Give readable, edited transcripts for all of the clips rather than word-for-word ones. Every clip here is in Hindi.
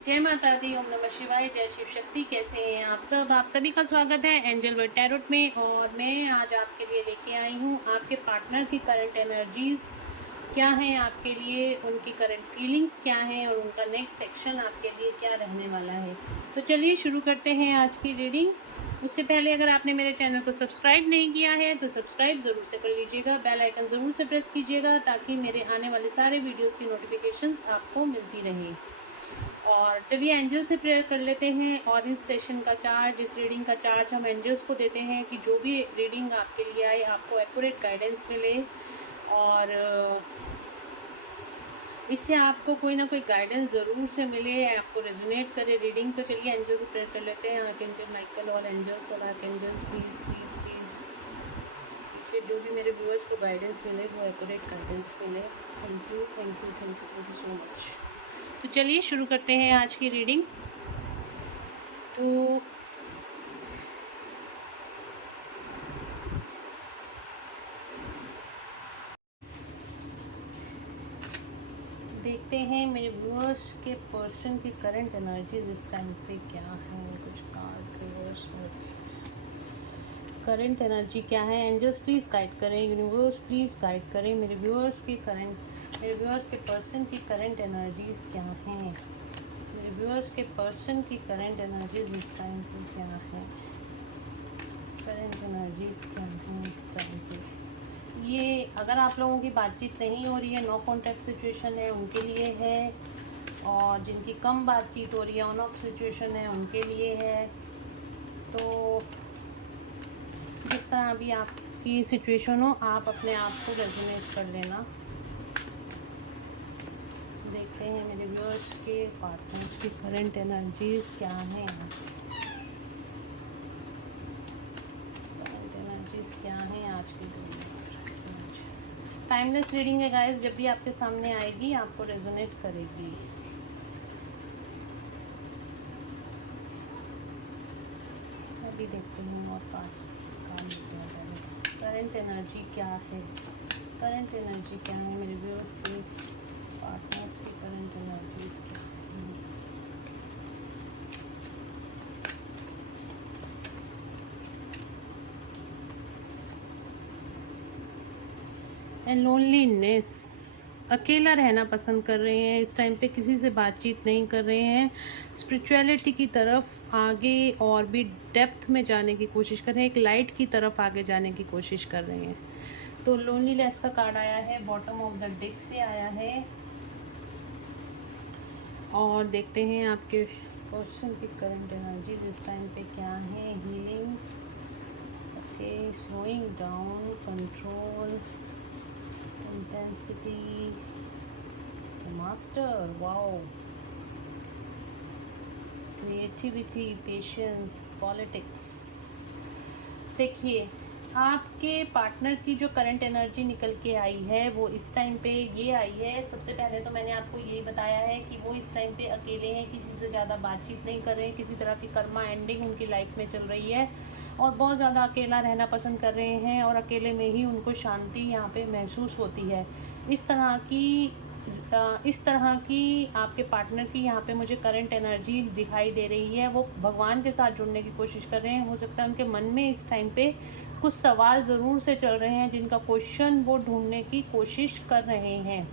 जय माता दी, ओम नमः शिवाय, जय शिव शक्ति। कैसे हैं आप सब? आप सभी का स्वागत है एंजल वर्ड टैरोट में। और मैं आज आपके लिए लेके आई हूँ आपके पार्टनर की करंट एनर्जीज क्या हैं आपके लिए, उनकी करंट फीलिंग्स क्या हैं और उनका नेक्स्ट एक्शन आपके लिए क्या रहने वाला है। तो चलिए शुरू करते हैं आज की रीडिंग। उससे पहले अगर आपने मेरे चैनल को सब्सक्राइब नहीं किया है तो सब्सक्राइब ज़रूर से कर लीजिएगा, बेल आइकन ज़रूर से प्रेस कीजिएगा ताकि मेरे आने वाले सारे वीडियोज़ की नोटिफिकेशंस आपको मिलती रहें। और चलिए एंजल से प्रेयर कर लेते हैं। और इस सेशन का चार्ज, इस रीडिंग का चार्ज हम एंजल्स को देते हैं कि जो भी रीडिंग आपके लिए आए आपको एक्यूरेट गाइडेंस मिले और इससे आपको कोई ना कोई गाइडेंस ज़रूर से मिले, आपको रेजोनेट करे रीडिंग। तो चलिए एंजल से प्रेयर कर लेते हैं। आर्कएंजल माइकल और एंजल्स और आर्कएंजल्स प्लीज़ प्लीज़ प्लीज़ जो भी मेरे व्यूअर्स को गाइडेंस मिले वो एक्यूरेट गाइडेंस मिले। Thank you thank you thank you thank you so much. तो चलिए शुरू करते हैं आज की रीडिंग। तो देखते हैं मेरे व्यूअर्स के पर्सन की करंट एनर्जी इस टाइम पे क्या है। कुछ कार्ड रिवर्स में करंट एनर्जी क्या है। एंजल्स प्लीज़ गाइड करें, यूनिवर्स प्लीज़ गाइड करें मेरे व्यूअर्स के पर्सन की करंट एनर्जीज क्या हैं। मेरे व्यूअर्स के पर्सन की करंट एनर्जीज इस टाइम पे क्या है। करंट एनर्जीज क्या हैं इस टाइम पे। ये अगर आप लोगों की बातचीत नहीं हो रही है, नो कॉन्टैक्ट सिचुएशन है, उनके लिए है। और जिनकी कम बातचीत हो रही है, ऑन ऑफ सिचुएशन है, उनके लिए है। तो जिस तरह भी आपकी सिचुएशन हो, आप अपने आप को रेजोनेट कर लेना। देखते हैं मेरे व्यूअर्स के पार्टनर्स की करंट एनर्जीज क्या हैं। करंट एनर्जीज क्या हैं आज की टाइमलेस रीडिंग है गाइस। जब भी आपके सामने आएगी आपको रेजोनेट करेगी। अभी देखते हैं और पास करंट एनर्जी क्या है। करंट एनर्जी क्या है मेरे व्यूअर्स के पार्टनर्स की करंट एनर्जीज क्या है। एंड लोनलीनेस, अकेला रहना पसंद कर रहे हैं इस टाइम पे, किसी से बातचीत नहीं कर रहे हैं। स्पिरिचुअलिटी की तरफ आगे और भी डेप्थ में जाने की कोशिश कर रहे हैं, एक लाइट की तरफ आगे जाने की कोशिश कर रहे हैं। तो लोनलीनेस का कार्ड आया है, बॉटम ऑफ द डेक से आया है। और देखते हैं आपके पर्सन की करंट एनर्जी इस टाइम पे क्या है। Healing, okay, slowing down, control, intensity, the master, wow, creativity, patience, politics। देखिए आपके पार्टनर की जो करंट एनर्जी निकल के आई है वो इस टाइम पे ये आई है। सबसे पहले तो मैंने आपको यही बताया है कि वो इस टाइम पे अकेले हैं, किसी से ज़्यादा बातचीत नहीं कर रहे हैं, किसी तरह की कर्मा एंडिंग उनकी लाइफ में चल रही है और बहुत ज़्यादा अकेला रहना पसंद कर रहे हैं और अकेले में ही उनको शांति यहाँ पे महसूस होती है। इस तरह की आपके पार्टनर की यहाँ पे मुझे करंट एनर्जी दिखाई दे रही है। वो भगवान के साथ जुड़ने की कोशिश कर रहे हैं। हो सकता है उनके मन में इस टाइम पे कुछ सवाल ज़रूर से चल रहे हैं जिनका क्वेश्चन वो ढूंढने की कोशिश कर रहे हैं।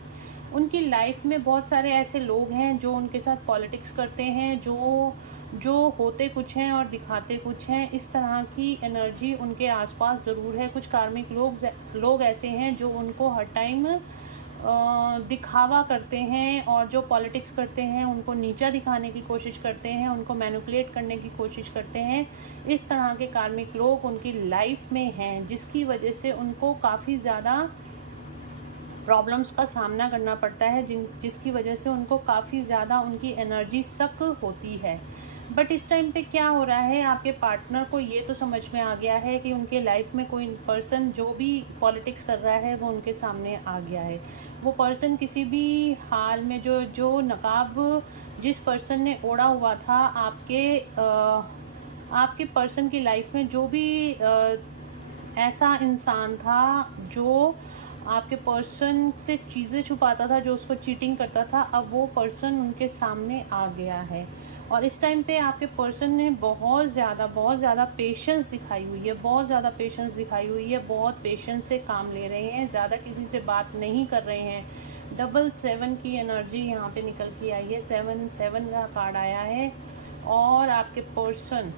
उनकी लाइफ में बहुत सारे ऐसे लोग हैं जो उनके साथ पॉलिटिक्स करते हैं, जो होते कुछ हैं और दिखाते कुछ हैं। इस तरह की एनर्जी उनके आसपास ज़रूर है। कुछ कार्मिक लोग ऐसे हैं जो उनको हर टाइम दिखावा करते हैं और जो पॉलिटिक्स करते हैं उनको नीचा दिखाने की कोशिश करते हैं, उनको मैनिपुलेट करने की कोशिश करते हैं। इस तरह के कार्मिक लोग उनकी लाइफ में हैं जिसकी वजह से उनको काफ़ी ज़्यादा प्रॉब्लम्स का सामना करना पड़ता है, जिसकी वजह से उनको काफ़ी ज़्यादा उनकी एनर्जी सक होती है। बट इस टाइम पे क्या हो रहा है, आपके पार्टनर को ये तो समझ में आ गया है कि उनके लाइफ में कोई पर्सन जो भी पॉलिटिक्स कर रहा है वो उनके सामने आ गया है। वो पर्सन किसी भी हाल में जो नकाब जिस पर्सन ने ओढ़ा हुआ था आपके पर्सन की लाइफ में, जो भी ऐसा इंसान था जो आपके पर्सन से चीज़ें छुपाता था, जो उसको चीटिंग करता था, अब वो पर्सन उनके सामने आ गया है। और इस टाइम पे आपके पर्सन ने बहुत ज़्यादा पेशेंस दिखाई हुई है, बहुत ज़्यादा पेशेंस दिखाई हुई है, बहुत पेशेंस से काम ले रहे हैं, ज़्यादा किसी से बात नहीं कर रहे हैं। 7 की एनर्जी यहाँ पे निकल के आई है, 7 का कार्ड आया है। और आपके पर्सन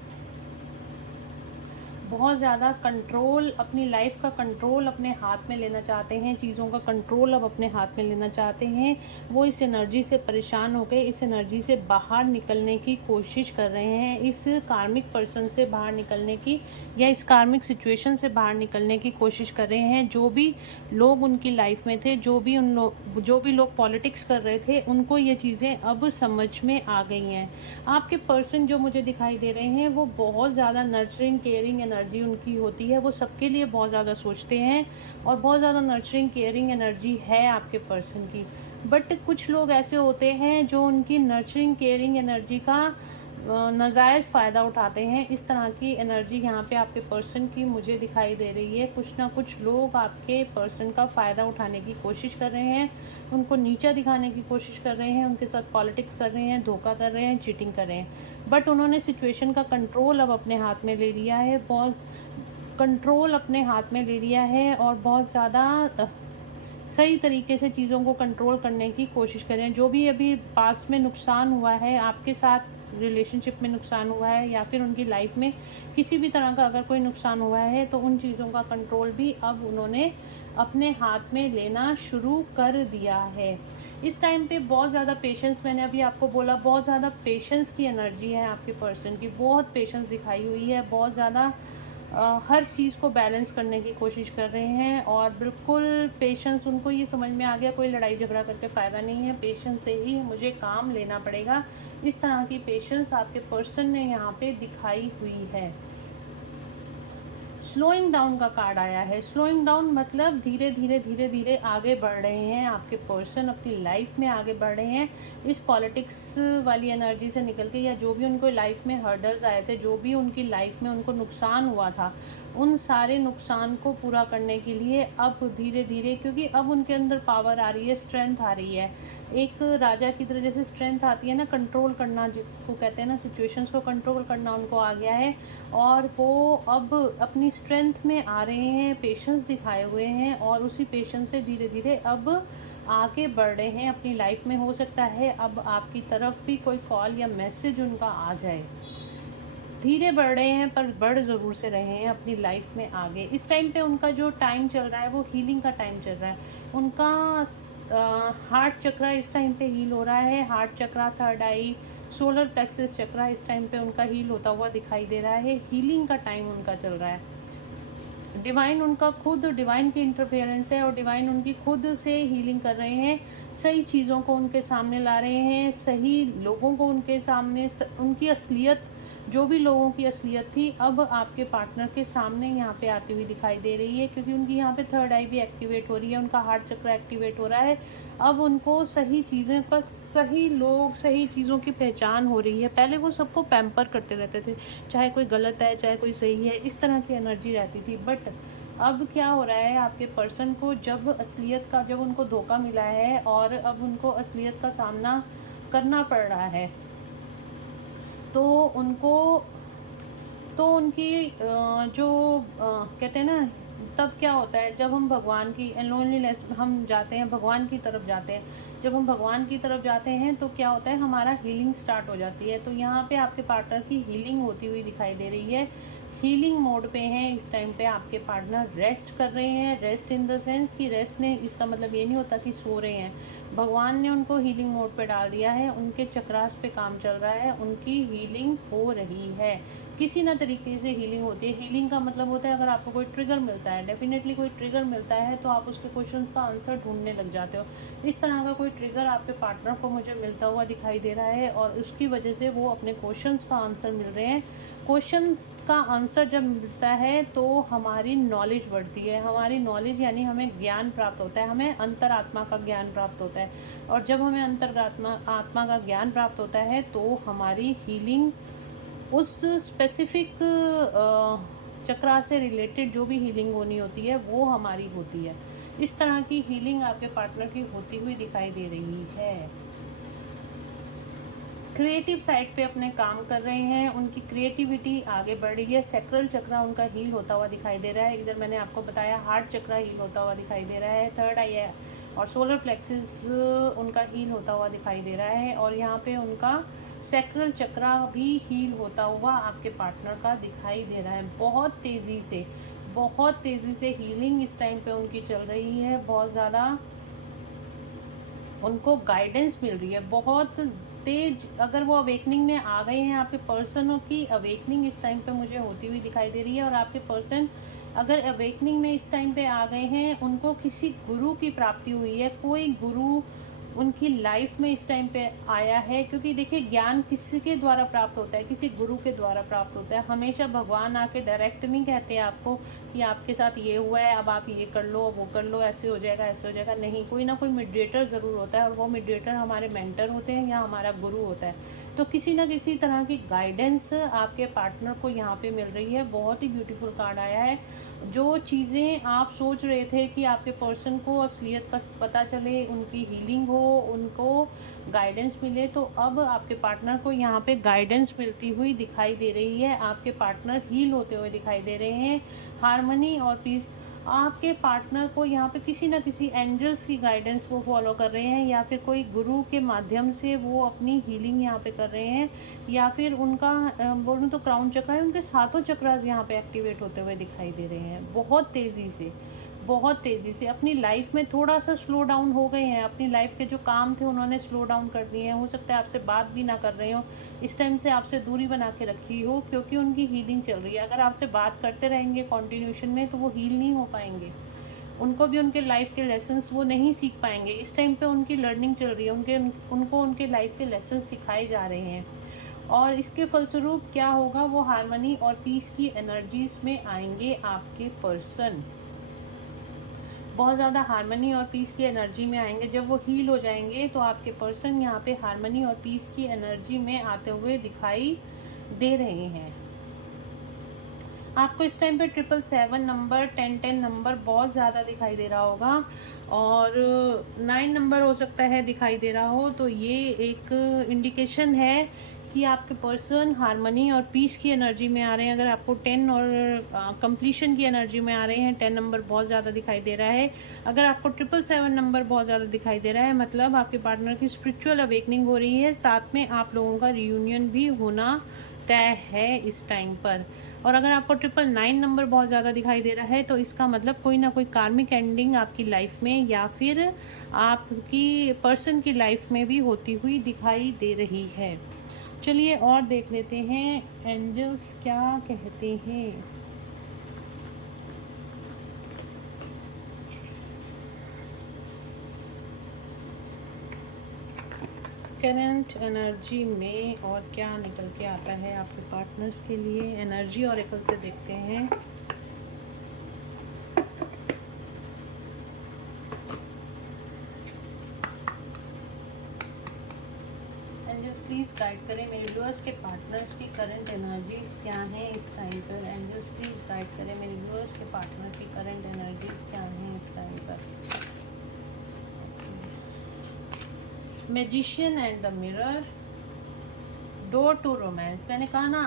बहुत ज़्यादा कंट्रोल, अपनी लाइफ का कंट्रोल अपने हाथ में लेना चाहते हैं, चीज़ों का कंट्रोल अब अपने हाथ में लेना चाहते हैं। वो इस एनर्जी से परेशान हो गए, इस एनर्जी से बाहर निकलने की कोशिश कर रहे हैं, इस कार्मिक पर्सन से बाहर निकलने की, या इस कार्मिक सिचुएशन से बाहर निकलने की कोशिश कर रहे हैं। जो भी लोग उनकी लाइफ में थे, जो भी लोग पॉलिटिक्स कर रहे थे, उनको ये चीज़ें अब समझ में आ गई हैं। आपके पर्सन जो मुझे दिखाई दे रहे हैं, वो बहुत ज़्यादा नर्चरिंग केयरिंग एनर्जी उनकी होती है, वो सबके लिए बहुत ज़्यादा सोचते हैं और बहुत ज़्यादा नर्चरिंग केयरिंग एनर्जी है आपके पर्सन की। बट कुछ लोग ऐसे होते हैं जो उनकी नर्चरिंग केयरिंग एनर्जी का नाजायज़ फ़ायदा उठाते हैं। इस तरह की एनर्जी यहाँ पे आपके पर्सन की मुझे दिखाई दे रही है। कुछ ना कुछ लोग आपके पर्सन का फ़ायदा उठाने की कोशिश कर रहे हैं, उनको नीचा दिखाने की कोशिश कर रहे हैं, उनके साथ पॉलिटिक्स कर रहे हैं, धोखा कर रहे हैं, चीटिंग कर रहे हैं। बट उन्होंने सिचुएशन का कंट्रोल अब अपने हाथ में ले लिया है, बहुत कंट्रोल अपने हाथ में ले लिया है और बहुत ज़्यादा सही तरीके से चीज़ों को कंट्रोल करने की कोशिश करें। जो भी अभी पास में नुकसान हुआ है, आपके साथ रिलेशनशिप में नुकसान हुआ है, या फिर उनकी लाइफ में किसी भी तरह का अगर कोई नुकसान हुआ है, तो उन चीज़ों का कंट्रोल भी अब उन्होंने अपने हाथ में लेना शुरू कर दिया है। इस टाइम पे बहुत ज़्यादा पेशेंस, मैंने अभी आपको बोला, बहुत ज़्यादा पेशेंस की एनर्जी है आपके पर्सन की, बहुत पेशेंस दिखाई हुई है, बहुत ज़्यादा हर चीज़ को बैलेंस करने की कोशिश कर रहे हैं। और बिल्कुल पेशेंस, उनको ये समझ में आ गया कोई लड़ाई झगड़ा करके फ़ायदा नहीं है, पेशेंस से ही मुझे काम लेना पड़ेगा। इस तरह की पेशेंस आपके पर्सन ने यहाँ पे दिखाई हुई है। स्लोइंग डाउन का कार्ड आया है। स्लोइंग डाउन मतलब धीरे धीरे आगे बढ़ रहे हैं आपके पर्सन, अपनी लाइफ में आगे बढ़ रहे हैं। इस पॉलिटिक्स वाली एनर्जी से निकल के, या जो भी उनको लाइफ में हर्डल्स आए थे, जो भी उनकी लाइफ में उनको नुकसान हुआ था, उन सारे नुकसान को पूरा करने के लिए अब धीरे धीरे, क्योंकि अब उनके अंदर पावर आ रही है, स्ट्रेंथ आ रही है, एक राजा की तरह जैसे स्ट्रेंथ आती है ना, कंट्रोल करना जिसको कहते हैं ना, सिचुएशंस को कंट्रोल करना उनको आ गया है। और वो अब अपनी स्ट्रेंथ में आ रहे हैं, पेशेंस दिखाए हुए हैं, और उसी पेशेंस से धीरे धीरे अब आगे बढ़ रहे हैं अपनी लाइफ में। हो सकता है अब आपकी तरफ भी कोई कॉल या मैसेज उनका आ जाए। धीरे बढ़ रहे हैं पर बढ़ ज़रूर से रहे हैं अपनी लाइफ में आगे। इस टाइम पे उनका जो टाइम चल रहा है वो हीलिंग का टाइम चल रहा है। उनका हार्ट चक्रा इस टाइम पे हील हो रहा है। हार्ट चक्रा, थर्ड आई, सोलर प्लेक्सस चक्रा इस टाइम पे उनका हील होता हुआ दिखाई दे रहा है। हीलिंग का टाइम उनका चल रहा है। डिवाइन उनका खुद, डिवाइन की इंटरफेरेंस है और डिवाइन उनकी खुद से हीलिंग कर रहे हैं। सही चीज़ों को उनके सामने ला रहे हैं, सही लोगों को उनके सामने, उनकी असलियत, जो भी लोगों की असलियत थी, अब आपके पार्टनर के सामने यहाँ पे आती हुई दिखाई दे रही है, क्योंकि उनकी यहाँ पे थर्ड आई भी एक्टिवेट हो रही है, उनका हार्ट चक्र एक्टिवेट हो रहा है। अब उनको सही चीज़ें का, सही लोग, सही चीज़ों की पहचान हो रही है। पहले वो सबको पैम्पर करते रहते थे, चाहे कोई गलत है चाहे कोई सही है, इस तरह की एनर्जी रहती थी। बट अब क्या हो रहा है, आपके पर्सन को जब असलियत का, जब उनको धोखा मिला है और अब उनको असलियत का सामना करना पड़ रहा है, तो उनको, तो उनकी जो कहते हैं ना, तब क्या होता है जब हम भगवान की लोनलीनेस, हम जाते हैं भगवान की तरफ जाते हैं, जब हम भगवान की तरफ जाते हैं तो क्या होता है, हमारा हीलिंग स्टार्ट हो जाती है। तो यहाँ पे आपके पार्टनर की हीलिंग होती हुई दिखाई दे रही है। हीलिंग मोड पे हैं इस टाइम पे आपके पार्टनर, रेस्ट कर रहे हैं। रेस्ट इन द सेंस कि रेस्ट ने, इसका मतलब ये नहीं होता कि सो रहे हैं, भगवान ने उनको हीलिंग मोड पे डाल दिया है, उनके चक्रास पे काम चल रहा है, उनकी हीलिंग हो रही है, किसी ना तरीके से हीलिंग होती है। हीलिंग का मतलब होता है अगर आपको कोई ट्रिगर मिलता है, डेफिनेटली कोई ट्रिगर मिलता है तो आप उसके क्वेश्चंस का आंसर ढूंढने लग जाते हो। इस तरह का कोई ट्रिगर आपके पार्टनर को मुझे मिलता हुआ दिखाई दे रहा है और उसकी वजह से वो अपने क्वेश्चंस का आंसर मिल रहे हैं। क्वेश्चंस का आंसर जब मिलता है तो हमारी नॉलेज बढ़ती है। हमारी नॉलेज यानी हमें ज्ञान प्राप्त होता है, हमें अंतरात्मा का ज्ञान प्राप्त होता है, और जब हमें आत्मा का ज्ञान प्राप्त होता है तो हमारी हीलिंग, उस स्पेसिफिक चक्रा से रिलेटेड जो भी हीलिंग होनी होती है वो हमारी होती है। इस तरह की हीलिंग आपके पार्टनर की होती हुई दिखाई दे रही है। क्रिएटिव साइड पे अपने काम कर रहे हैं, उनकी क्रिएटिविटी आगे बढ़ रही है। सैक्रल चक्रा उनका हील होता हुआ दिखाई दे रहा है। इधर मैंने आपको बताया हार्ट चक्रा हील होता हुआ दिखाई दे रहा है। थर्ड आई और सोलर प्लेक्सिस उनका हील होता हुआ दिखाई दे रहा है। और यहाँ पे उनका सैक्रल चक्रा भी हील होता हुआ आपके पार्टनर का दिखाई दे रहा है। बहुत तेज़ी से हीलिंग इस टाइम पे उनकी चल रही है। बहुत ज़्यादा उनको गाइडेंस मिल रही है, बहुत तेज। अगर वो अवेकनिंग में आ गए हैं, आपके पर्सन की अवेकनिंग इस टाइम पे मुझे होती हुई दिखाई दे रही है। और आपके पर्सन अगर अवेकनिंग में इस टाइम पे आ गए हैं, उनको किसी गुरु की प्राप्ति हुई है। कोई गुरु उनकी लाइफ में इस टाइम पे आया है, क्योंकि देखिए ज्ञान किसके द्वारा प्राप्त होता है, किसी गुरु के द्वारा प्राप्त होता है। हमेशा भगवान आके डायरेक्ट नहीं कहते आपको कि आपके साथ ये हुआ है, अब आप ये कर लो, वो कर लो, ऐसे हो जाएगा, ऐसे हो जाएगा। नहीं, कोई ना कोई मीडिएटर ज़रूर होता है, और वो मीडिएटर हमारे मेंटर होते हैं या हमारा गुरु होता है। तो किसी ना किसी तरह की गाइडेंस आपके पार्टनर को यहाँ पे मिल रही है। बहुत ही ब्यूटीफुल कार्ड आया है। जो चीज़ें आप सोच रहे थे कि आपके पर्सन को असलियत का पता चले, उनकी हीलिंग हो, उनको गाइडेंस मिले, तो अब आपके पार्टनर को यहाँ पे गाइडेंस मिलती हुई दिखाई दे रही है। आपके पार्टनर हील होते हुए दिखाई दे रहे हैं। हार्मनी और पीस आपके पार्टनर को यहाँ पे किसी न किसी एंजल्स की गाइडेंस वो फॉलो कर रहे हैं, या फिर कोई गुरु के माध्यम से वो अपनी हीलिंग यहाँ पे कर रहे हैं, या फिर उनका बोलूँ तो क्राउन चक्र है, उनके सातों चक्रास यहाँ पे एक्टिवेट होते हुए दिखाई दे रहे हैं। बहुत तेज़ी से अपनी लाइफ में थोड़ा सा स्लो डाउन हो गए हैं। अपनी लाइफ के जो काम थे उन्होंने स्लो डाउन कर दिए हैं। हो सकता है आपसे बात भी ना कर रहे हो, इस टाइम से आपसे दूरी बना के रखी हो, क्योंकि उनकी हीलिंग चल रही है। अगर आपसे बात करते रहेंगे कॉन्टिन्यूशन में, तो वो हील नहीं हो पाएंगे। उनको भी उनके लाइफ के लेसन्स वो नहीं सीख पाएंगे। इस टाइम पे उनकी लर्निंग चल रही है, उनको उनके लाइफ के लेसन सिखाए जा रहे हैं। और इसके फलस्वरूप क्या होगा, वो हार्मनी और पीस की एनर्जीज में आएंगे। आपके पर्सन बहुत ज़्यादा हार्मनी और पीस की एनर्जी में आएंगे। जब वो हील हो जाएंगे, तो आपके पर्सन यहाँ पे हार्मनी और पीस की एनर्जी में आते हुए दिखाई दे रहे हैं। आपको इस टाइम पे 777 नंबर, 1010 नंबर बहुत ज़्यादा दिखाई दे रहा होगा, और 9 नंबर हो सकता है दिखाई दे रहा हो। तो ये एक इंडिकेशन है कि आपके पर्सन हार्मनी और पीस की एनर्जी में आ रहे हैं। अगर आपको 10 और कंप्लीशन की एनर्जी में आ रहे हैं, 10 नंबर बहुत ज़्यादा दिखाई दे रहा है। अगर आपको 777 नंबर बहुत ज़्यादा दिखाई दे रहा है, मतलब आपके पार्टनर की स्पिरिचुअल अवेकनिंग हो रही है। साथ में आप लोगों का रियूनियन भी होना तय है इस टाइम पर। और अगर आपको 999 नंबर बहुत ज़्यादा दिखाई दे रहा है, तो इसका मतलब कोई ना कोई कार्मिक एंडिंग आपकी लाइफ में या फिर आपकी पर्सन की लाइफ में भी होती हुई दिखाई दे रही है। चलिए और देख लेते हैं एंजल्स क्या कहते हैं। करंट एनर्जी में और क्या निकल के आता है आपके पार्टनर्स के लिए। एनर्जी ऑरेकल से देखते हैं। एंजल्स प्लीज गाइड करें मेरे व्यूअर्स के पार्टनर्स की करंट एनर्जीज क्या हैं इस टाइम पर। एंजल्स प्लीज गाइड करें मेरे व्यूअर्स के पार्टनर की करंट एनर्जीज क्या हैं इस टाइम पर। Magician and the mirror, door to romance. मैंने कहा ना,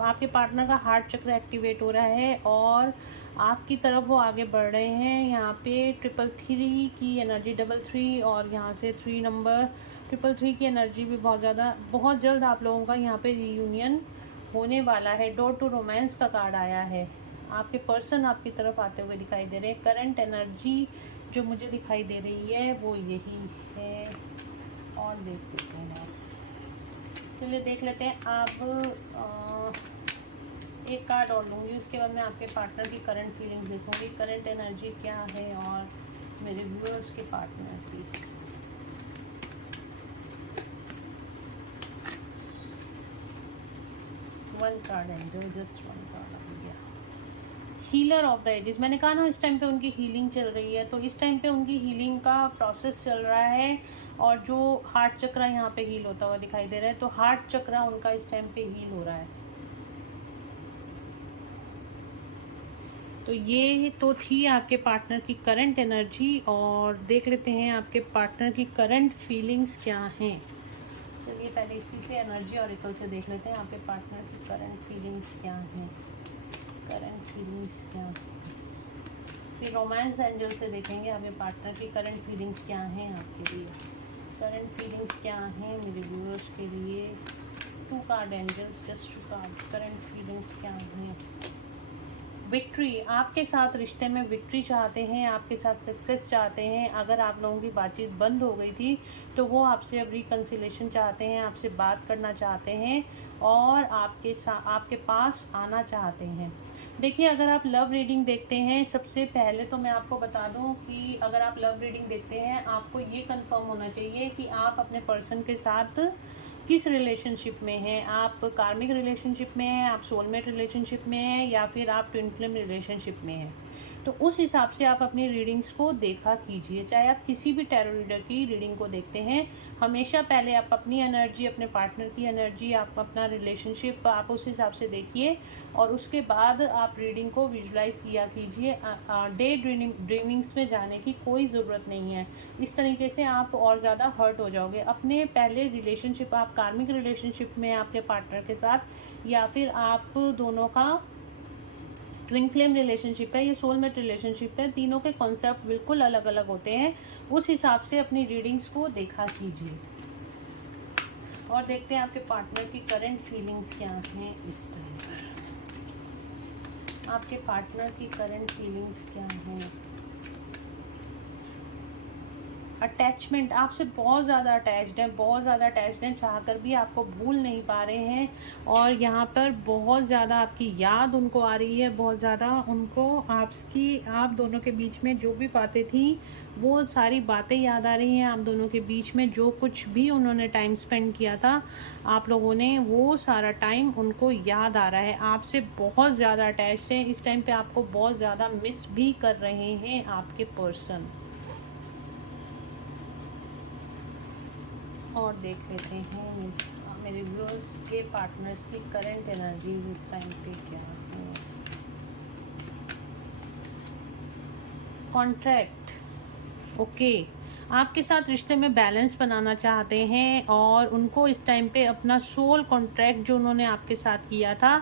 आपके पार्टनर का हार्ट चक्र एक्टिवेट हो रहा है और आपकी तरफ वो आगे बढ़ रहे हैं। यहाँ पे 333 की एनर्जी, 33 और यहाँ से 3 नंबर 333 की एनर्जी भी बहुत जल्द आप लोगों का यहाँ पे रियूनियन होने वाला है। डोर टू रोमांस का कार्ड आया है। आपके पर्सन आपकी तरफ आते हुए दिखाई दे रहे हैं। करंट एनर्जी जो मुझे दिखाई दे रही है वो यही है। और देख लेते हैं, चलिए देख लेते हैं। आप एक कार्ड और लूँगी, उसके बाद मैं आपके पार्टनर की करंट फीलिंग्स देखूँगी। करंट एनर्जी क्या है और मेरे व्यूअर्स के पार्टनर की। One card angel, just one card आ गया। Healer of the ages. मैंने कहा ना, इस टाइम पे उनकी हीलिंग चल रही है, तो इस टाइम पे उनकी हीलिंग का प्रोसेस चल रहा है। और जो हार्ट चक्रा यहाँ पे हील होता हुआ दिखाई दे रहा है, तो हार्ट चक्रा उनका इस टाइम पे हील हो रहा है। तो तो ये तो थी आपके पार्टनर की करंट एनर्जी, और देख लेते हैं आपके पार्टनर की करंट फीलिंग्स क्या हैं। चलिए पहले इसी से एनर्जी ऑरिकल से देख लेते हैं आपके पार्टनर की करंट फीलिंग्स क्या हैं। करंट फीलिंग्स क्या हैं, फिर रोमांस एंजल से देखेंगे आपके पार्टनर की करंट फीलिंग्स क्या हैं आपके लिए। करंट फीलिंग्स क्या हैं मेरे व्यूअर्स के लिए। 2 card angels, just 2 card. Current feelings क्या हैं। विक्ट्री, आपके साथ रिश्ते में विक्ट्री चाहते हैं, आपके साथ सक्सेस चाहते हैं। अगर आप लोगों की बातचीत बंद हो गई थी तो वो आपसे अब रिकन्सिलेशन चाहते हैं, आपसे बात करना चाहते हैं और आपके पास आना चाहते हैं। देखिए, अगर आप लव रीडिंग देखते हैं, सबसे पहले तो मैं आपको बता दूं कि अगर आप लव रीडिंग देखते हैं, आपको ये कंफर्म होना चाहिए कि आप अपने पर्सन के साथ किस रिलेशनशिप में हैं। आप कार्मिक रिलेशनशिप में हैं, आप सोलमेट रिलेशनशिप में हैं, या फिर आप ट्विन फ्लेम रिलेशनशिप में हैं। तो उस हिसाब से आप अपनी रीडिंग्स को देखा कीजिए। चाहे आप किसी भी टैरो रीडर की रीडिंग को देखते हैं, हमेशा पहले आप अपनी एनर्जी, अपने पार्टनर की एनर्जी, आप अपना रिलेशनशिप, आप उस हिसाब से देखिए और उसके बाद आप रीडिंग को विजुलाइज किया कीजिए। डे ड्रीमिंग्स में जाने की कोई ज़रूरत नहीं है। इस तरीके से आप और ज़्यादा हर्ट हो जाओगे। अपने पहले रिलेशनशिप, आप कार्मिक रिलेशनशिप में आपके पार्टनर के साथ, या फिर आप दोनों का ट्विन फ्लेम रिलेशनशिप है, ये सोलमेट रिलेशनशिप है, तीनों के कॉन्सेप्ट बिल्कुल अलग अलग होते हैं। उस हिसाब से अपनी रीडिंग्स को देखा कीजिए और देखते हैं आपके पार्टनर की करंट फीलिंग्स क्या हैं इस टाइम पर। आपके पार्टनर की करंट फीलिंग्स क्या हैं। अटैचमेंट, आपसे बहुत ज़्यादा अटैच्ड है, बहुत ज़्यादा अटैच्ड हैं, चाहकर भी आपको भूल नहीं पा रहे हैं। और यहाँ पर बहुत ज़्यादा आपकी याद उनको आ रही है, बहुत ज़्यादा उनको आप दोनों के बीच में जो भी बातें थी वो सारी बातें याद आ रही हैं। आप दोनों के बीच में जो कुछ भी उन्होंने टाइम स्पेंड किया था आप लोगों ने, वो सारा टाइम उनको याद आ रहा है। आपसे बहुत ज़्यादा अटैच्ड है। इस टाइम पे आपको बहुत ज़्यादा मिस भी कर रहे हैं आपके पर्सन। और देख लेते हैं मेरे व्यूअर्स के पार्टनर्स की करंट एनर्जी इस टाइम पे क्या है। कॉन्ट्रैक्ट, ओके, आपके साथ रिश्ते में बैलेंस बनाना चाहते हैं और उनको इस टाइम पे अपना सोल कॉन्ट्रैक्ट जो उन्होंने आपके साथ किया था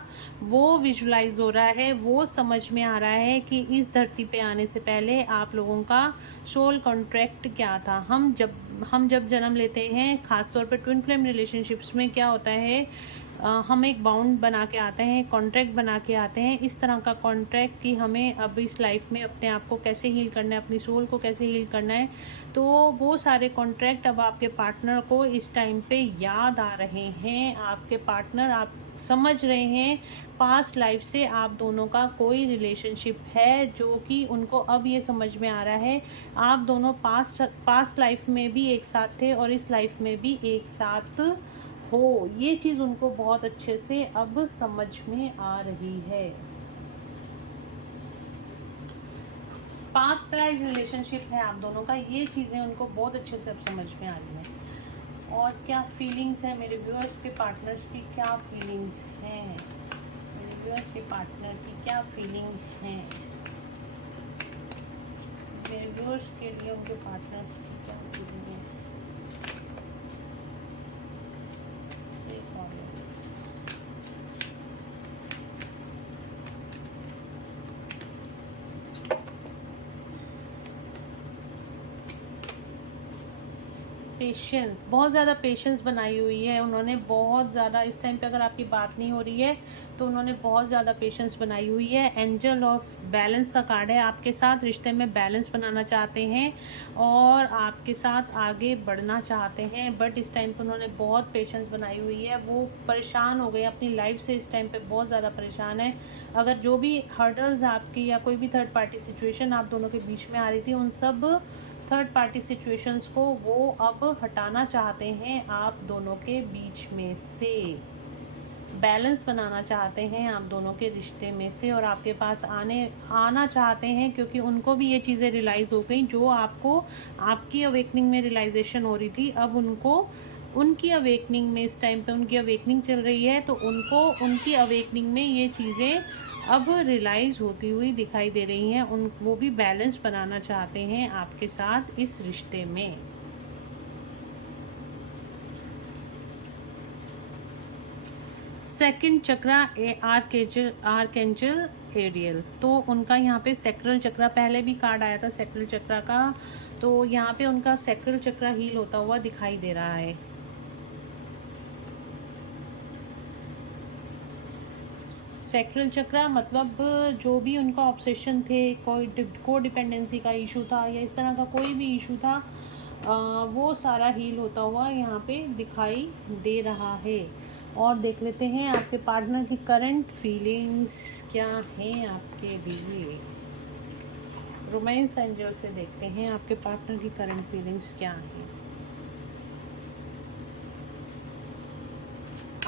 वो विजुलाइज हो रहा है। वो समझ में आ रहा है कि इस धरती पे आने से पहले आप लोगों का सोल कॉन्ट्रैक्ट क्या था। हम जब जन्म लेते हैं, खासतौर पे ट्विन फ्लेम रिलेशनशिप्स में क्या होता है, हम एक बाउंड बना के आते हैं, कॉन्ट्रैक्ट बना के आते हैं, इस तरह का कॉन्ट्रैक्ट कि हमें अब इस लाइफ में अपने आप को कैसे हील करना है, अपनी सोल को कैसे हील करना है। तो वो सारे कॉन्ट्रैक्ट अब आपके पार्टनर को इस टाइम पे याद आ रहे हैं। आपके पार्टनर, आप समझ रहे हैं पास्ट लाइफ से आप दोनों का कोई रिलेशनशिप है, जो कि उनको अब ये समझ में आ रहा है आप दोनों पास्ट लाइफ में भी एक साथ थे और इस लाइफ में भी एक साथ हो। ये चीज़ उनको बहुत अच्छे से अब समझ में आ रही है। पास्ट लाइफ रिलेशनशिप है आप दोनों का, ये चीज़ें उनको बहुत अच्छे से अब समझ में आ रही हैं। और क्या फीलिंग्स है मेरे व्यूअर्स के पार्टनर्स की, क्या फीलिंग्स हैं मेरे व्यूअर्स के पार्टनर की, क्या फीलिंग है मेरे व्यूअर्स के लिए, उनके पार्टनर्स की क्या फीलिंग है। पेशेंस, बहुत ज़्यादा पेशेंस बनाई हुई है उन्होंने, बहुत ज़्यादा। इस टाइम पे अगर आपकी बात नहीं हो रही है तो उन्होंने बहुत ज़्यादा पेशेंस बनाई हुई है। एंजल ऑफ बैलेंस का कार्ड है। आपके साथ रिश्ते में बैलेंस बनाना चाहते हैं और आपके साथ आगे बढ़ना चाहते हैं, बट इस टाइम पे उन्होंने बहुत पेशेंस बनाई हुई है। वो परेशान हो गए अपनी लाइफ से, इस टाइम पे बहुत ज़्यादा परेशान है। अगर जो भी हर्डल्स आपकी या कोई भी थर्ड पार्टी सिचुएशन आप दोनों के बीच में आ रही थी, उन सब थर्ड पार्टी सिचुएशंस को वो अब हटाना चाहते हैं आप दोनों के बीच में से। बैलेंस बनाना चाहते हैं आप दोनों के रिश्ते में से और आपके पास आना चाहते हैं, क्योंकि उनको भी ये चीज़ें रियलाइज़ हो गई जो आपको आपकी अवेकनिंग में रियलाइजेशन हो रही थी। अब उनको उनकी अवेकनिंग में, इस टाइम पे उनकी अवेकनिंग चल रही है, तो उनको उनकी अवेकनिंग में ये चीज़ें अब रियलाइज होती हुई दिखाई दे रही हैं। उन वो भी बैलेंस बनाना चाहते हैं आपके साथ इस रिश्ते में। सेकंड चक्रा आर्केंजल एरियल, तो उनका यहाँ पे सेक्रल चक्रा, पहले भी कार्ड आया था सेक्रल चक्रा का, तो यहाँ पे उनका सेक्रल चक्रा हील होता हुआ दिखाई दे रहा है। सेक्रल चक्रा मतलब जो भी उनका ऑब्सेशन थे, को डिपेंडेंसी का इशू था या इस तरह का कोई भी इशू था, वो सारा हील होता हुआ यहाँ पे दिखाई दे रहा है। और देख लेते हैं आपके पार्टनर की करंट फीलिंग्स क्या हैं आपके लिए। रोमांस एंजल से देखते हैं आपके पार्टनर की करंट फीलिंग्स क्या हैं।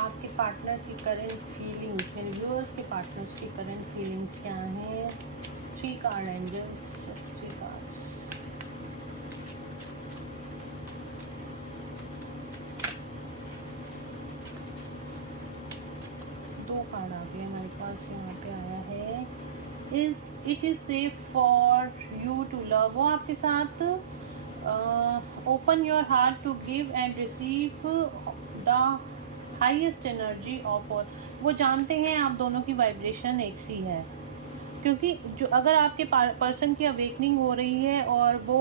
आपके पार्टनर की करंट फीलिंग्स, मेरे व्यूअर्स के पार्टनर्स की करंट फीलिंग्स क्या हैं। 3 card angels, just 3 cards. Card आ गया हमारे पास, यहाँ पे आया है it is safe for you to love. वो आपके साथ open your heart to give and receive the highest energy of all. वो जानते हैं आप दोनों की वाइब्रेशन एक सी है, क्योंकि जो अगर आपके पर्सन की अवेकनिंग हो रही है और वो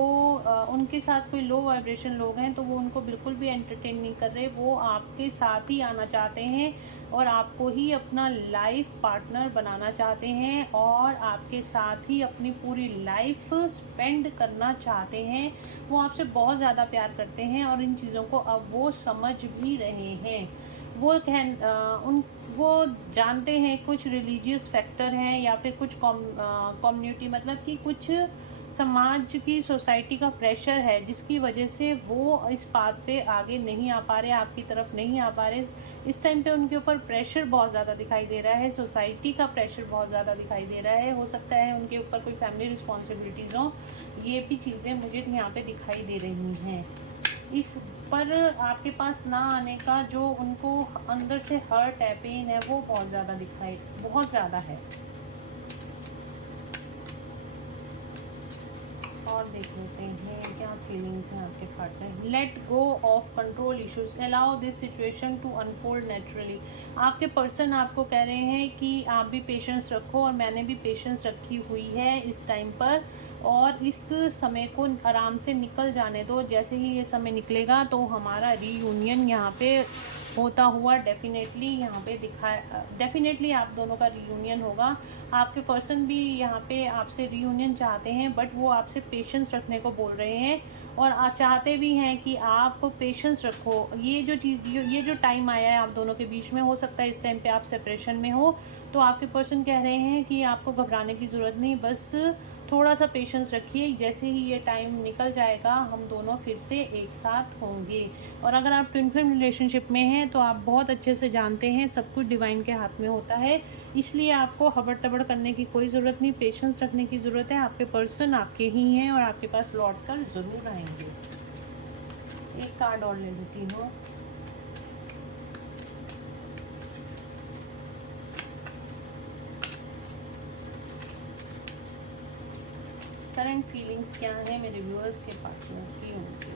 उनके साथ कोई लो वाइब्रेशन लोग हैं तो वो उनको बिल्कुल भी एंटरटेन नहीं कर रहे। वो आपके साथ ही आना चाहते हैं और आपको ही अपना लाइफ पार्टनर बनाना चाहते हैं और आपके साथ ही अपनी पूरी लाइफ स्पेंड करना चाहते हैं। वो आपसे बहुत ज़्यादा प्यार करते हैं और इन चीज़ों को अब वो समझ भी रहे हैं। वो जानते हैं कुछ रिलीजियस फैक्टर हैं या फिर कुछ कम्युनिटी मतलब कि कुछ समाज की सोसाइटी का प्रेशर है जिसकी वजह से वो इस बात पे आगे नहीं आ पा रहे, आपकी तरफ नहीं आ पा रहे। इस टाइम पे उनके ऊपर प्रेशर बहुत ज़्यादा दिखाई दे रहा है, सोसाइटी का प्रेशर बहुत ज़्यादा दिखाई दे रहा है। हो सकता है उनके ऊपर कोई फैमिली रिस्पॉन्सिबिलिटीज़ हो, ये भी चीज़ें मुझे यहाँ पे दिखाई दे रही हैं। इस पर आपके पास ना आने का जो उनको अंदर से हर्ट है, पेन है, वो बहुत ज़्यादा है। और देख लेते हैं क्या फीलिंग्स हैं आपके partner. Let go of control issues, allow this situation to unfold naturally. आपके पर्सन आपको कह रहे हैं कि आप भी पेशेंस रखो और मैंने भी पेशेंस रखी हुई है इस टाइम पर, और इस समय को आराम से निकल जाने दो। जैसे ही ये समय निकलेगा तो हमारा रीयूनियन यहाँ पे होता हुआ डेफिनेटली आप दोनों का रीयूनियन होगा। आपके पर्सन भी यहाँ पे आपसे रीयूनियन चाहते हैं, बट वो आपसे पेशेंस रखने को बोल रहे हैं और चाहते भी हैं कि आप पेशेंस रखो। ये जो टाइम आया है आप दोनों के बीच में, हो सकता है इस टाइम पे आप सेपरेशन में हो, तो आपके पर्सन कह रहे हैं कि आपको घबराने की ज़रूरत नहीं, बस थोड़ा सा पेशेंस रखिए। जैसे ही ये टाइम निकल जाएगा हम दोनों फिर से एक साथ होंगे। और अगर आप ट्विन फ्लेम रिलेशनशिप में हैं तो आप बहुत अच्छे से जानते हैं सब कुछ डिवाइन के हाथ में होता है, इसलिए आपको हबड़ तबड़ करने की कोई ज़रूरत नहीं, पेशेंस रखने की ज़रूरत है। आपके पर्सन आपके ही हैं और आपके पास लौट कर ज़रूर आएंगे। एक कार्ड और ले लेती हूँ। करंट फीलिंग्स क्या है मेरे व्यूअर्स के पार्टनर की, उनके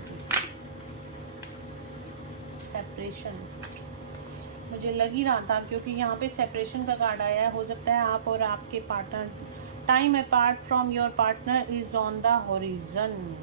सेपरेशन। मुझे लग ही रहा था क्योंकि यहाँ पे सेपरेशन का कार्ड आया है। हो सकता है आप और आपके partner, time apart from your partner is on the horizon.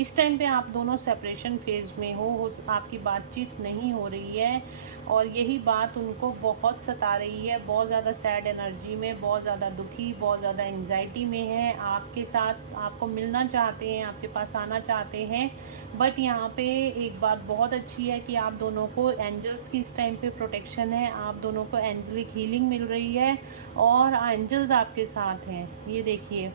इस टाइम पे आप दोनों सेपरेशन फेज में हो, आपकी बातचीत नहीं हो रही है और यही बात उनको बहुत सता रही है। बहुत ज़्यादा सैड एनर्जी में, बहुत ज़्यादा दुखी, बहुत ज़्यादा एंजाइटी में है। आपके साथ आपको मिलना चाहते हैं, आपके पास आना चाहते हैं, बट यहाँ पे एक बात बहुत अच्छी है कि आप दोनों को एंजल्स की इस टाइम पे प्रोटेक्शन है, आप दोनों को एंजलिक हीलिंग मिल रही है और एंजल्स आपके साथ हैं। ये देखिए,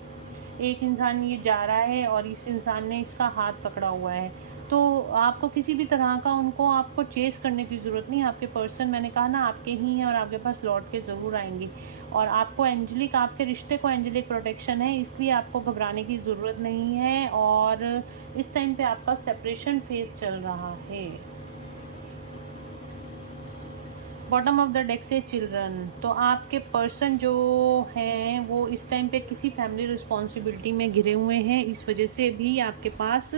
एक इंसान ये जा रहा है और इस इंसान ने इसका हाथ पकड़ा हुआ है, तो आपको किसी भी तरह का उनको आपको चेस करने की ज़रूरत नहीं। आपके पर्सन, मैंने कहा ना, आपके ही हैं और आपके पास लौट के ज़रूर आएंगे। और आपको एंजलिक, आपके रिश्ते को एंजलिक प्रोटेक्शन है, इसलिए आपको घबराने की ज़रूरत नहीं है। और इस टाइम पे आपका सेपरेशन फेज चल रहा है। बॉटम ऑफ द डेक से चिल्ड्रन। तो आपके पर्सन जो हैं वो इस टाइम पे किसी फैमिली रिस्पॉन्सिबिलिटी में घिरे हुए हैं, इस वजह से भी आपके पास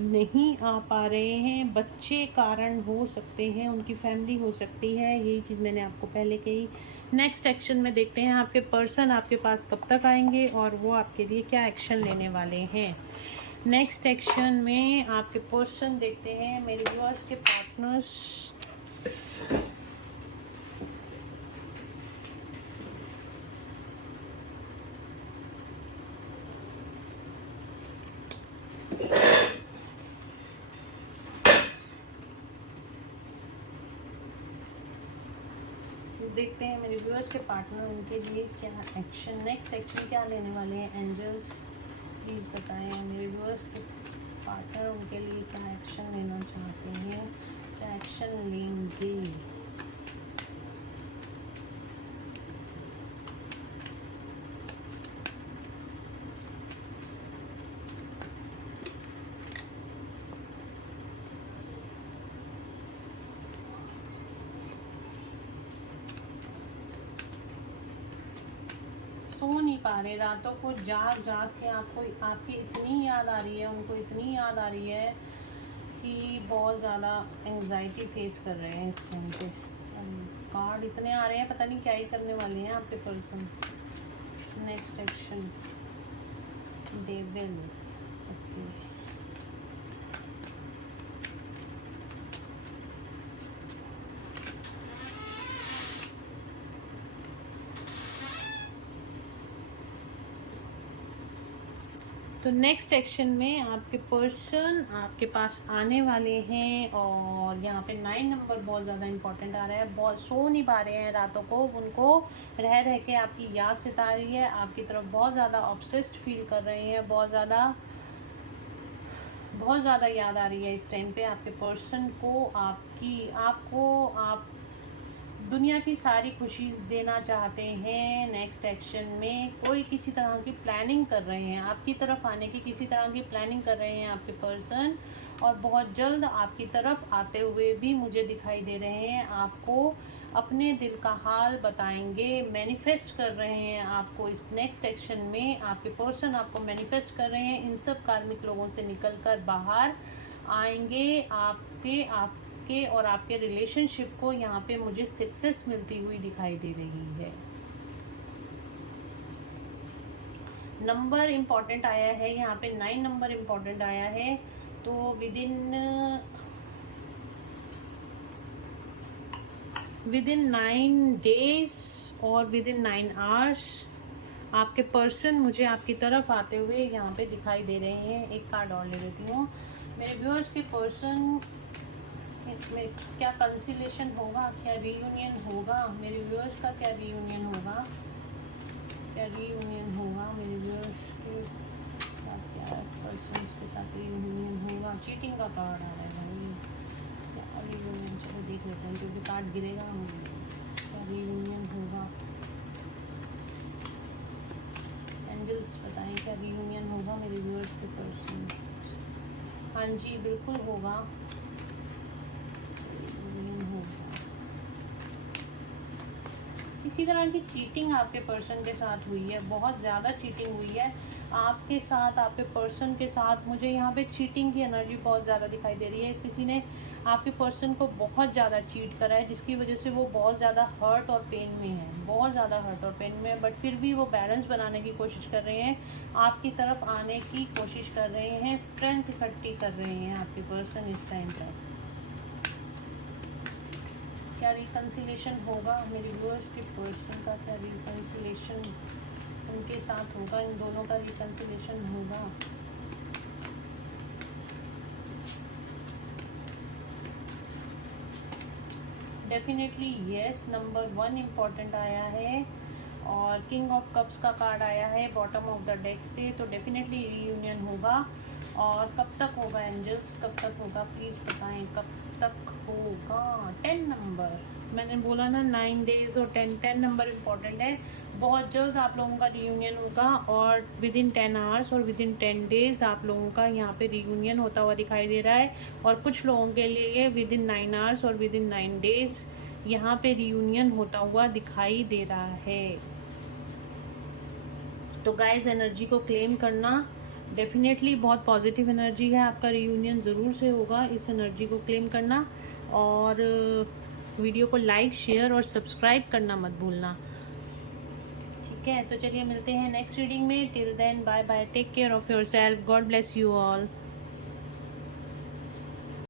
नहीं आ पा रहे हैं। बच्चे कारण हो सकते हैं, उनकी फैमिली हो सकती है, यही चीज़ मैंने आपको पहले कही। नेक्स्ट एक्शन में देखते हैं आपके पर्सन आपके पास कब तक आएंगे और वो आपके लिए क्या एक्शन लेने वाले हैं। नेक्स्ट एक्शन में आपके पर्सन देखते हैं मेरे व्यूअर्स के पार्टनर्स। देखते हैं मेरे व्यूअर्स के पार्टनर उनके लिए क्या एक्शन, नेक्स्ट एक्शन क्या लेने वाले हैं। एंजल्स प्लीज़ बताएं मेरे व्यूअर्स के पार्टनर उनके लिए क्या एक्शन लेना चाहते हैं, क्या एक्शन लेंगे। सो नहीं पा रहे, रातों को जाग जाग के आपको आपकी इतनी याद आ रही है, उनको इतनी याद आ रही है कि बहुत ज़्यादा एंजाइटी फेस कर रहे हैं इस टाइम पे। कार्ड इतने आ रहे हैं, पता नहीं क्या ही करने वाले हैं आपके person. Next action devil. Okay, तो नेक्स्ट एक्शन में आपके पर्सन आपके पास आने वाले हैं और यहाँ पे 9 नंबर बहुत ज़्यादा इंपॉर्टेंट आ रहा है। बहुत सो नहीं पा रहे हैं रातों को, उनको रह रह के आपकी याद सता रही है, आपकी तरफ बहुत ज़्यादा ऑब्सेस्ड फील कर रहे हैं, बहुत ज़्यादा याद आ रही है इस टाइम पे आपके पर्सन को। आप दुनिया की सारी खुशी देना चाहते हैं। नेक्स्ट एक्शन में कोई किसी तरह की प्लानिंग कर रहे हैं, आपकी तरफ आने की किसी तरह की प्लानिंग कर रहे हैं आपके पर्सन, और बहुत जल्द आपकी तरफ आते हुए भी मुझे दिखाई दे रहे हैं। आपको अपने दिल का हाल बताएंगे, मैनिफेस्ट कर रहे हैं आपको। इस नेक्स्ट एक्शन में आपके पर्सन आपको मैनिफेस्ट कर रहे हैं, इन सब कार्मिक लोगों से निकल कर बाहर आएंगे। आपके और आपके रिलेशनशिप को यहाँ पे मुझे सक्सेस मिलती हुई दिखाई दे रही है। नंबर इम्पॉर्टेंट आया है यहाँ पे, 9 नंबर इम्पॉर्टेंट आया है। तो विद इन 9 डेज और विद इन 9 आवर्स आपके पर्सन मुझे आपकी तरफ आते हुए यहाँ पे दिखाई दे रहे हैं। एक कार्ड और ले लेती हूँ। मेरे व्यूअर्स के पर्सन में क्या कंसिलेशन होगा, क्या रीयूनियन होगा, मेरे व्यूअर्स का क्या रीयूनियन होगा, क्या रीयूनियन होगा मेरे व्यूअर्स के साथ, क्या पर्सन के साथ रीयूनियन होगा। चीटिंग का कार्ड आ रहा है भाई, क्या रीयूनियन, चलो देख लेते हैं क्योंकि कार्ड गिरेगा। क्या रीयूनियन होगा, एंजल्स बताएं क्या रीयूनियन होगा मेरे व्यूअर्स के पर्सन। हाँ जी बिल्कुल होगा, इसी तरह की चीटिंग आपके पर्सन के साथ हुई है, बहुत ज़्यादा चीटिंग हुई है आपके साथ, आपके पर्सन के साथ। मुझे यहाँ पे चीटिंग की एनर्जी बहुत ज़्यादा दिखाई दे रही है। किसी ने आपके पर्सन को बहुत ज़्यादा चीट करा है, जिसकी वजह से वो बहुत ज़्यादा हर्ट और पेन में है, बहुत ज़्यादा हर्ट और पेन में है। बट फिर भी वो बैलेंस बनाने की कोशिश कर रहे हैं, आपकी तरफ आने की कोशिश कर रहे हैं, स्ट्रेंथ इकट्ठी कर रहे हैं आपके पर्सन इस टाइम पर। क्या रिकन्सिलेशन होगा मेरे व्यूअर्स के पर्सन का, क्या रिकन्सिलेशन उनके साथ होगा, इन दोनों का रिकन्सिलेशन होगा। डेफिनेटली यस, नंबर 1 इम्पॉर्टेंट आया है और किंग ऑफ कप्स का कार्ड आया है बॉटम ऑफ द डेक से। तो डेफिनेटली रीयूनियन होगा। और कब तक होगा एंजल्स, कब तक होगा प्लीज़ बताएं, कब तक होगा। 10 नंबर मैंने बोला ना, 9 डेज और 10 नंबर इम्पॉर्टेंट है। बहुत जल्द आप लोगों का रीयूनियन होगा और विद इन 10 आवर्स और विद इन 10 डेज आप लोगों का यहाँ पे रीयूनियन होता हुआ दिखाई दे रहा है। और कुछ लोगों के लिए विद इन 9 आवर्स और विद इन 9 डेज यहाँ पे रियूनियन होता हुआ दिखाई दे रहा है। तो गाइस एनर्जी को क्लेम करना, डेफिनेटली बहुत पॉजिटिव एनर्जी है, आपका रियूनियन ज़रूर से होगा, इस एनर्जी को क्लेम करना। और वीडियो को लाइक, शेयर और सब्सक्राइब करना मत भूलना, ठीक है। तो चलिए मिलते हैं नेक्स्ट रीडिंग में। Till then bye bye, take care of your self, God bless you all.